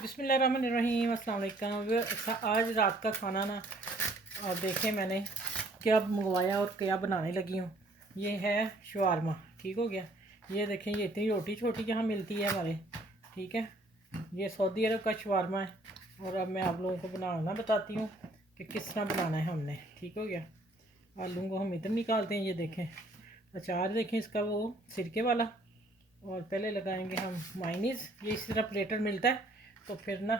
बिस्मिल्लाहिर्रहमानिर्रहीम, अस्सलाम वालेकुम। आज रात का खाना ना, और देखें मैंने क्या मंगवाया और क्या बनाने लगी हूँ। ये है शवारमा। ठीक हो गया। ये देखें, ये इतनी रोटी छोटी यहाँ मिलती है हमारे। ठीक है, ये सऊदी अरब का शवारमा है। और अब मैं आप लोगों को बनाना बताती हूँ कि किस तरह बनाना है हमने। ठीक हो गया। आलू को हम इधर निकालते हैं। ये देखें अचार, देखें इसका वो सिरके वाला। और पहले लगाएंगे हम मायनीज़। ये इसी तरह प्लेटर मिलता है, तो फिर ना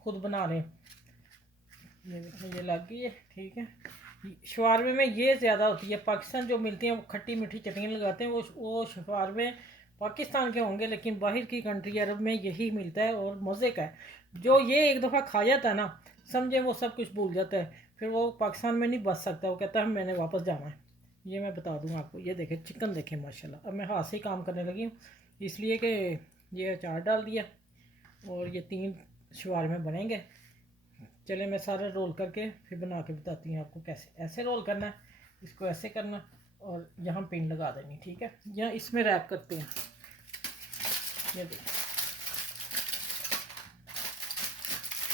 खुद बना लें। ये देखें, ये लग गई है। ठीक है, शवारमे में ये ज़्यादा होती है। पाकिस्तान जो मिलती हैं वो खट्टी मीठी चटनियाँ लगाते हैं, वो शवारमे पाकिस्तान के होंगे, लेकिन बाहर की कंट्री अरब में यही मिलता है और मज़े का है। जो ये एक दफ़ा खा जाता है ना, समझे वो सब कुछ भूल जाता है। फिर वो पाकिस्तान में नहीं बच सकता, वो कहता है मैंने वापस जाना है। ये मैं बता दूँ आपको। ये देखें चिकन, देखें माशाल्लाह। अब मैं हाथ से ही काम करने लगी हूँ, इसलिए कि ये अचार डाल दिया और ये 3 शवारमे बनेंगे। चले मैं सारा रोल करके फिर बना के बताती हूँ आपको कैसे। ऐसे रोल करना है, इसको ऐसे करना और यहाँ पिन लगा देनी। ठीक है, यहाँ इसमें रैप करते हैं। ये देखिए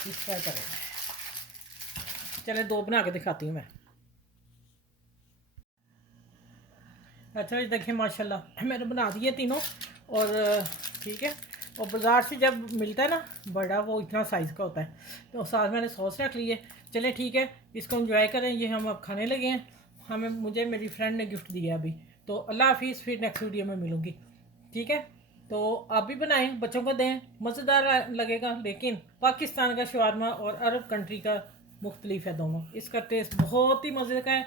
इस तरह करेंगे। चले 2 बना के दिखाती हूँ मैं। अच्छा, ये देखिए माशाल्लाह मैंने बना दिए तीनों। और ठीक है, और बाज़ार से जब मिलता है ना बड़ा, वो इतना साइज़ का होता है, तो साथ मैंने सॉस रख लिए। चले ठीक है, इसको एंजॉय करें। ये हम अब खाने लगे हैं। मुझे मेरी फ्रेंड ने गिफ्ट दिया अभी। तो अल्लाह हाफिज़, फिर नेक्स्ट वीडियो में मिलूँगी। ठीक है, तो आप भी बनाएं, बच्चों को दें, मज़ेदार लगेगा। लेकिन पाकिस्तान का शवारमा और अरब कंट्री का मुख्तलिफ है दोनों। इसका टेस्ट बहुत ही मज़े का है।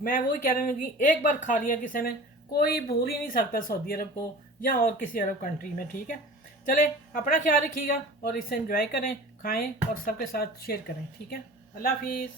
मैं वही कह रही हूँ कि एक बार खा लिया किसी ने, कोई भूल ही नहीं सकता सऊदी अरब को या और किसी अरब कंट्री में। ठीक है, चले अपना ख्याल रखिएगा और इसे एंजॉय करें, खाएं और सबके साथ शेयर करें। ठीक है, अल्लाह हाफिज़।